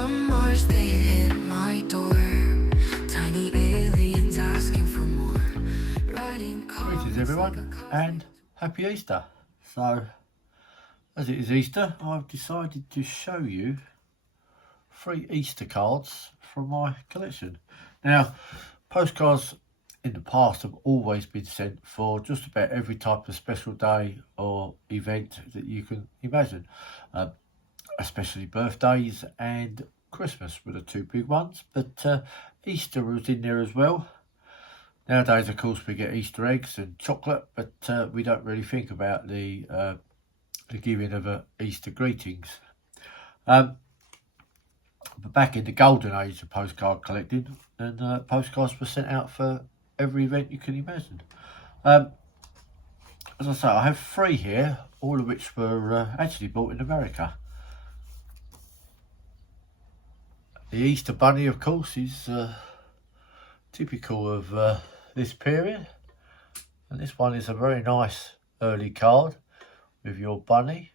from Mars, they hit my door. Tiny aliens asking for more. Riding Greetings everyone and happy Easter. So as it is Easter, I've decided to show you 3 Easter cards from my collection. Now, postcards in the past have always been sent for just about every type of special day or event that you can imagine, especially birthdays and Christmas were the 2 big ones, but Easter was in there as well. Nowadays, of course, we get Easter eggs and chocolate, but we don't really think about the giving of Easter greetings. But back in the golden age of postcard collecting, and postcards were sent out for every event you can imagine. As I say, I have 3 here, all of which were actually bought in America. The Easter Bunny, of course, is typical of this period, and this one is a very nice early card with your bunny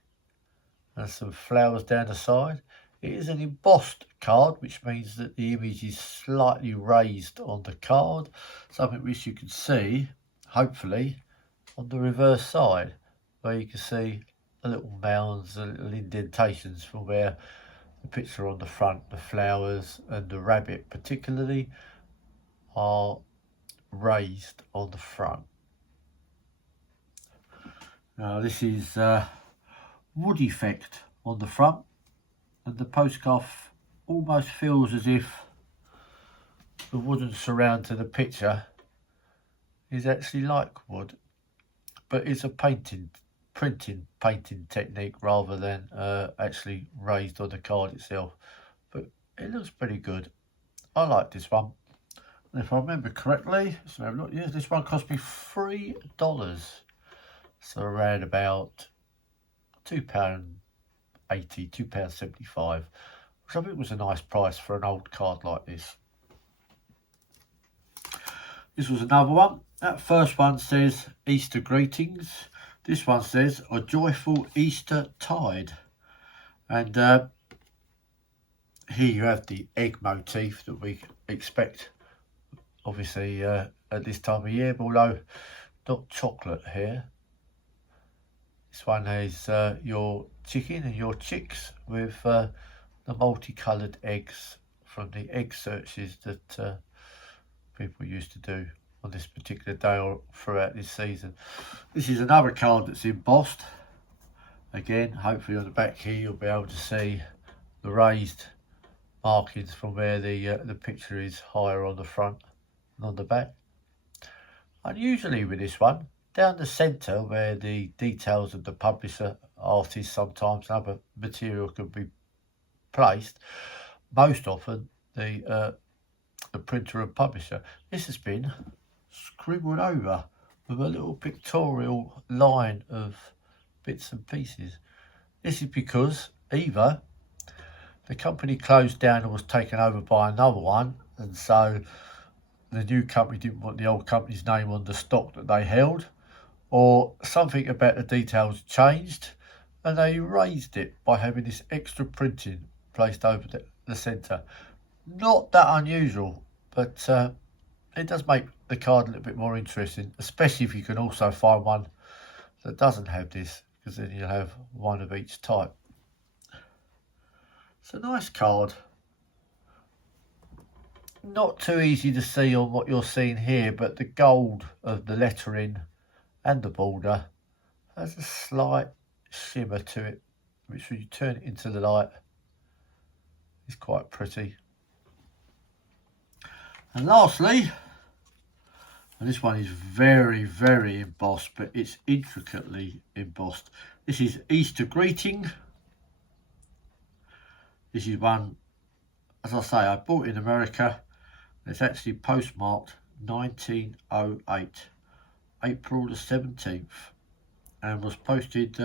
and some flowers down the side. It is an embossed card, which means that the image is slightly raised on the card, something which you can see, hopefully, on the reverse side, where you can see the little mounds, the little indentations from where the picture on the front, the flowers and the rabbit particularly, are raised on the front. Now this is wood effect on the front, and the postcard almost feels as if the wooden surround to the picture is actually like wood, but it's a painting technique rather than actually raised on the card itself. But it looks pretty good. I like this one. And if I remember correctly, let's have a look. Yes, this one cost me $3, so around about £2.80, £2.75, which I think was a nice price for an old card like this. This was another one. That first one says Easter greetings. This one says a joyful Easter tide. And here you have the egg motif that we expect, obviously, at this time of year, but although not chocolate here. This one is your chicken and your chicks with the multicoloured eggs from the egg searches that people used to do on this particular day or throughout this season. This is another card that's embossed. Again, hopefully on the back here you'll be able to see the raised markings from where the picture is higher on the front and on the back. Unusually with this one, down the centre where the details of the publisher, artist, sometimes other material can be placed, most often the printer and publisher, this has been scribbled over with a little pictorial line of bits and pieces. This is because either the company closed down and was taken over by another one, and so the new company didn't want the old company's name on the stock that they held, or something about the details changed and they erased it by having this extra printing placed over the centre. Not that unusual, but it does make the card a little bit more interesting, especially if you can also find one that doesn't have this, because then you'll have one of each type. It's a nice card. Not too easy to see on what you're seeing here, but the gold of the lettering and the border has a slight shimmer to it, which when you turn it into the light is quite pretty. And lastly, and this one is very, very embossed, but it's intricately embossed. This is Easter Greeting. This is one, as I say, I bought in America. It's actually postmarked 1908, April the 17th, and was posted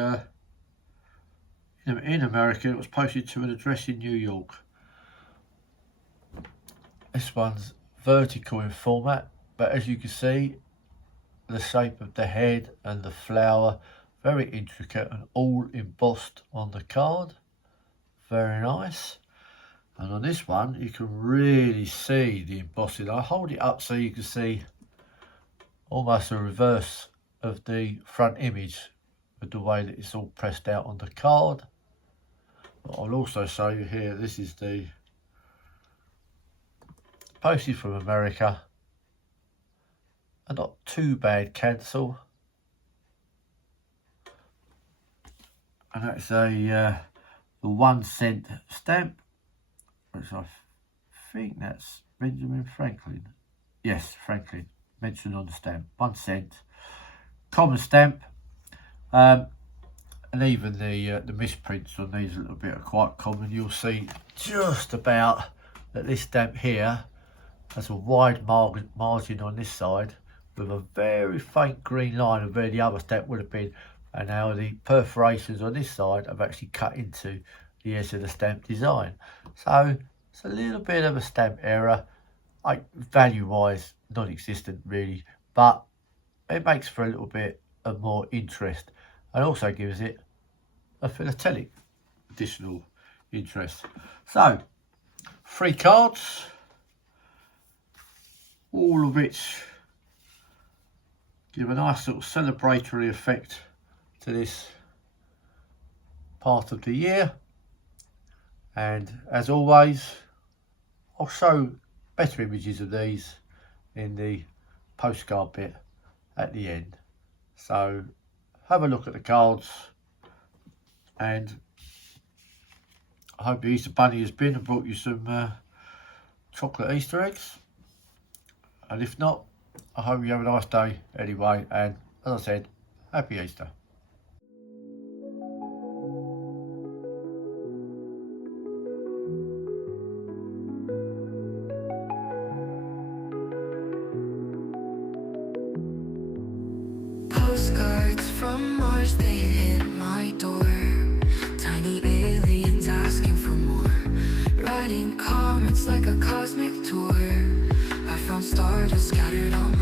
in America. It was posted to an address in New York. This one's vertical in format, but as you can see, the shape of the head and the flower, very intricate and all embossed on the card. Very nice. And on this one, you can really see the embossing. I'll hold it up so you can see almost a reverse of the front image with the way that it's all pressed out on the card. But I'll also show you here, this is the postage from America. A not too bad cancel. And that's the 1 cent stamp, which I think that's Benjamin Franklin. Yes, Franklin, mentioned on the stamp. 1 cent. Common stamp. And even the misprints on these a little bit are quite common. You'll see just about that this stamp here has a wide margin on this side with a very faint green line of where the other stamp would have been, and now the perforations on this side have actually cut into the edge of the stamp design. So it's a little bit of a stamp error, value wise non-existent really, but it makes for a little bit of more interest and also gives it a philatelic additional interest. So 3 cards, all of which give a nice sort of celebratory effect to this part of the year. And as always, I'll show better images of these in the postcard bit at the end. So have a look at the cards, and I hope the Easter Bunny has been and brought you some chocolate Easter eggs. And if not, I hope you have a nice day anyway, and as I said, happy Easter. Postcards from Mars, they hit my door. Tiny aliens asking for more. Writing comments like a cosmic tour. I found stardust scattered on